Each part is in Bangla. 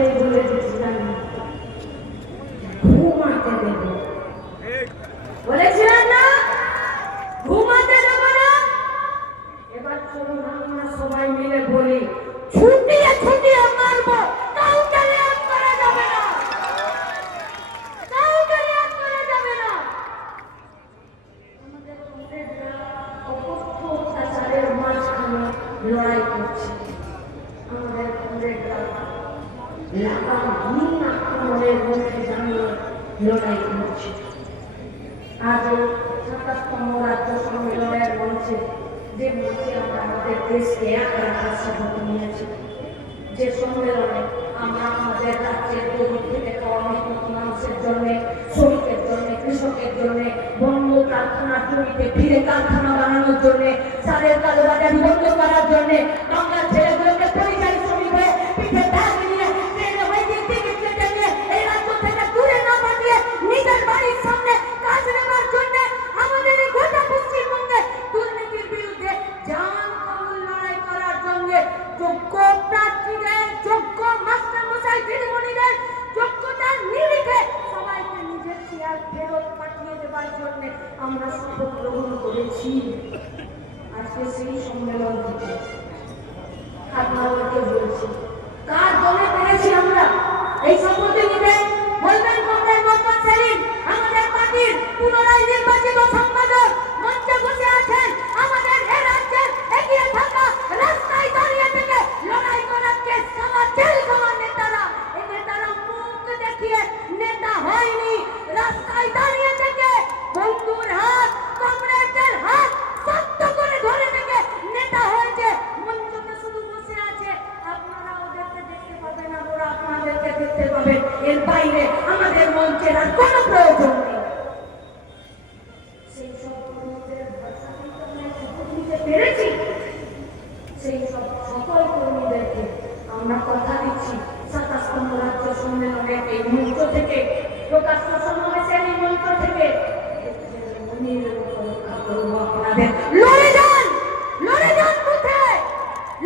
শুরুতেই বলে দিয়েছিলাম ঘুমাতে দেব, বলেছিলাম না ঘুমাতে দেব না। এবার চলুন আমরা সবাই মিলে বলি ছুটিয়ে ছুটিয়ে মারবো, কাউকে রেয়াত করা যাবে না, কাউকে রেয়াত করা যাবে না। আমাদের কমরেডরা অকথ্য অত্যাচারের মাঝখানে লড়াই করছে। আমাদের কমরেডরা লাগামহীন আক্রমণের মুখে দাঁড়িয়ে লড়াই করছে। আজ ২৭তম রাজ্য সম্মেলনের মঞ্চে, যে মঞ্চে আমরা আমাদের দেশকে এক রাখার শপথ নিয়েছি, যে সম্মেলনে আমরা আমাদের রাজ্যের গরিব থেকে পাওয়া মেহনতি মানুষের জন্য, শ্রমিকের জন্য, কৃষকের জন্য, বন্ধ কারখানার জমিতে ফিরে কারখানা বানানোর জন্য, সারের কালোবাজারি বন্ধ করার জন্য, বাংলার ছেলেগুলোকে পরিযায়ী শ্রমিক হয়ে পিঠে ব্যাগ নিয়ে ট্রেনে ওয়েটিং টিকিট কেটে নিয়ে এই রাজ্য থেকে দূরে না পাঠিয়ে নিজের বাড়ির সামনে কাজ নেওয়ার জন্য আমাদের এই গোটা পশ্চিমবঙ্গে দুর্নীতির বিরুদ্ধে জান কবুল লড়াই করার জন্য যোগ্য প্রার্থীদের, যোগ্য মাস্টারমশাই দিদিমণিদের যোগ্যতার নিরিখে সবাইকে নিজের চেয়ার ফেরত পাঠিয়ে দেওয়ার জন্য আমরা শপথ গ্রহণ করেছি। আজকে সেই সম্মেলন থেকে আপনাদেরকে বলছি, কার দলে পেরেছি আমরা এই শপথে নিতে বলবেন কমরেড মোহাম্মদ সেলিম, আমাদের পার্টির পুনরায় নির্বাচিত সম্পাদক মঞ্চে বসে আছেন। আমাদের এই রাজ্যের এগিয়ে থাকা রাস্তায় দাঁড়িয়ে থেকে লড়াই করাকে সারা জেল খাওয়া নেতারা, এই নেতারা মুখ দেখিয়ে নেতা হয়নি, রাস্তায় দাঁড়িয়ে থেকে বন্ধুর হাত, কমরেডদের হাত শক্ত করে ধরে থেকে নেতা হয়েছে। মঞ্চে শুধু বসে আছে, আপনারা ওদেরকে দেখতে পাবেন আর ওরা আপনাদেরকে দেখতে পাবেন, এর বাইরে আমাদের মঞ্চের আর কোনো প্রয়োজন নেই। সেই সব কর্মীদের ভরসাতেই তো আমরা শপথ নিতে পেরেছি। সেই সব সকল কর্মীদেরকে আমরা কথা দিচ্ছি ২৭তম রাজ্য সম্মেলনের এই মঞ্চ থেকে, প্রকাশ্য সমাবেশের এই মঞ্চ থেকে আপনাদের লড়ে যান, লড়ে যান বুথে,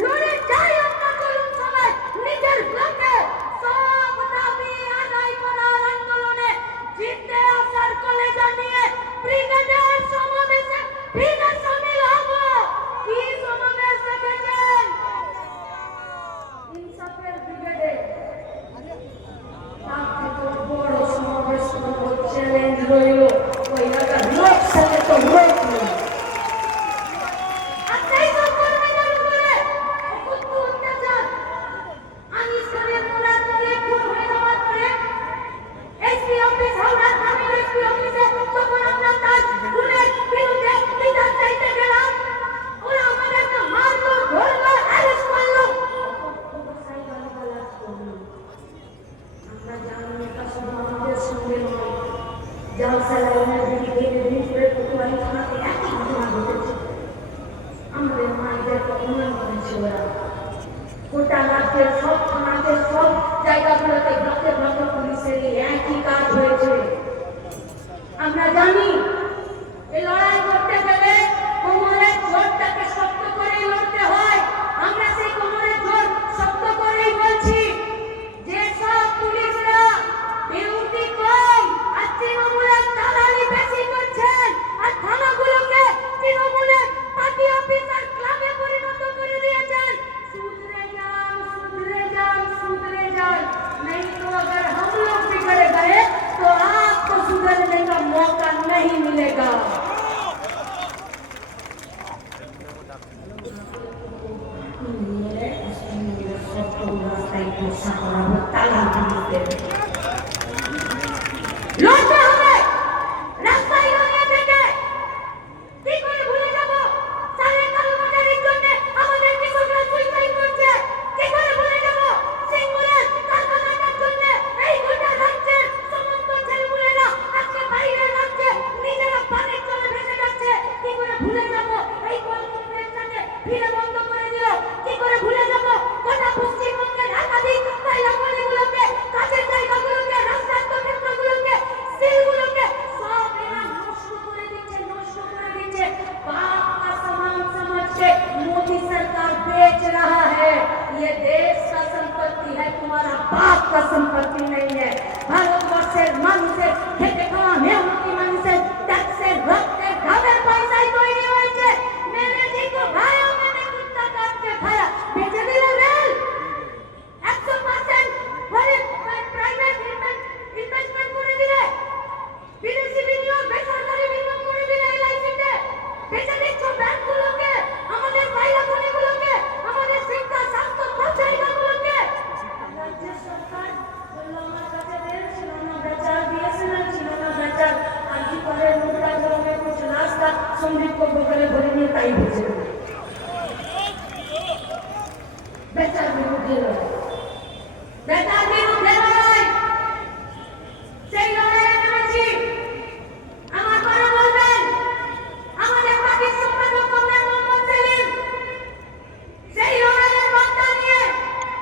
লড়ে যাই আমরা। চলুন সবাই নিজের ব্লকে সব দাবি আদায় করার আন্দোলনে জিতে আসার কলেজা নিয়ে ব্রিগেডের সমাবেশে ভিড়ে সামিল হব। কি সমাবেশ দেখেছেন ইনসাফের ব্রিগেডে, তার থেকে বড় সমাবেশ করবো, চ্যালেঞ্জ রইল ওই এলাকার লোক সাথে তো লোক নেই। আমাদের মায়েদের অভিমান করেছে ওরা, গোটা রাজ্যের সব থানাতে, সব জায়গাগুলোতে ব্লকে ব্লকে পুলিশের একই কাজ হয়েছে। আমরা জানি এই লড়াই করতে গেলে কোমরের জোরটাকে শক্ত করেই লড়তে হয়। আমরা সেই কোমরের জোর শক্ত করেই বলছি, যে সব পুলিশরা ডিউটি কম আর তৃণমূলের দালালি বেশি করছেন, আর থানাগুলোকে তৃণমূলের পার্টি অফিসার ক্লাবে পরিণত করে দিয়েছেন। सुधरे जान, सुधरे जान, सुधरे जान, नहीं तो अगर हम लोग बिगड़ गए तो आपको सुधरने का मौका नहीं मिलेगा। লড়তে হবে রাস্তায় দাঁড়িয়ে থেকে। কি করে ভুলে যাব সারের কালোবাজারির জন্য আমাদের কৃষকরা সুইসাইড করছে? কি করে ভুলে যাব সিঙ্গুরের কারখানাটার জন্য এই গোটা রাজ্যের সমস্ত ছেলেমেয়েরা আজকে বাইরের রাজ্যে নিজেরা পানির জলে ভেসে যাচ্ছে? কি করে ভুলে যাব এই কলকাতাকে ফিরে বন্ধ করে দিল? কি করে ভুলে যাব গোটা পশ্চিমবঙ্গের একাধিক কয়লা খনিগুলোকে, কাজের জায়গাগুলোকে, রাস্তার ক্ষেত্রগুলোকে সিল বেতার বিরুদ্ধে লড়াই, সেই লড়াইয়ে নেমেছি। আমার বড় বলবেন আমাদের পার্টির সম্পাদক কমরেড মোহাম্মদ সেলিম সেই লড়াইয়ের বার্তা নিয়ে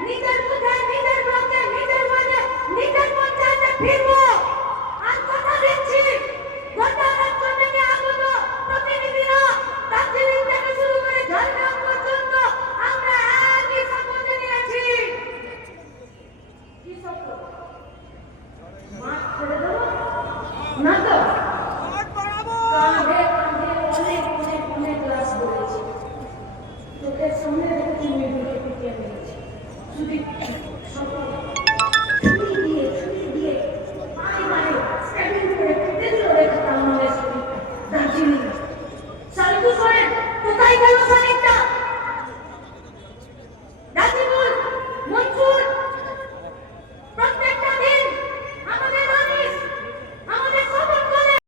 নিজের বুথে, নিজের ব্লকে, নিজের ওয়ার্ডে, নিজের পঞ্চায়েতে ফিরবো। আর কথা দিচ্ছি গোটা রাজ্য থেকে আগত প্রতিনিধিরা দার্জিলিং থেকে শুরু করে ঝাড়গ্রাম পর্যন্ত আমরা একই শপথ নিয়েছি। কি শপথ? মাঠ ছেড়ে দেবো না তো, কাঁধে কাঁধে অনেক অনেক অনেক ক্লাস করেছি, চোখের সামনে দেখেছি মেয়েগুলোকে পিটিয়ে মেরেছি, শুধু শপথ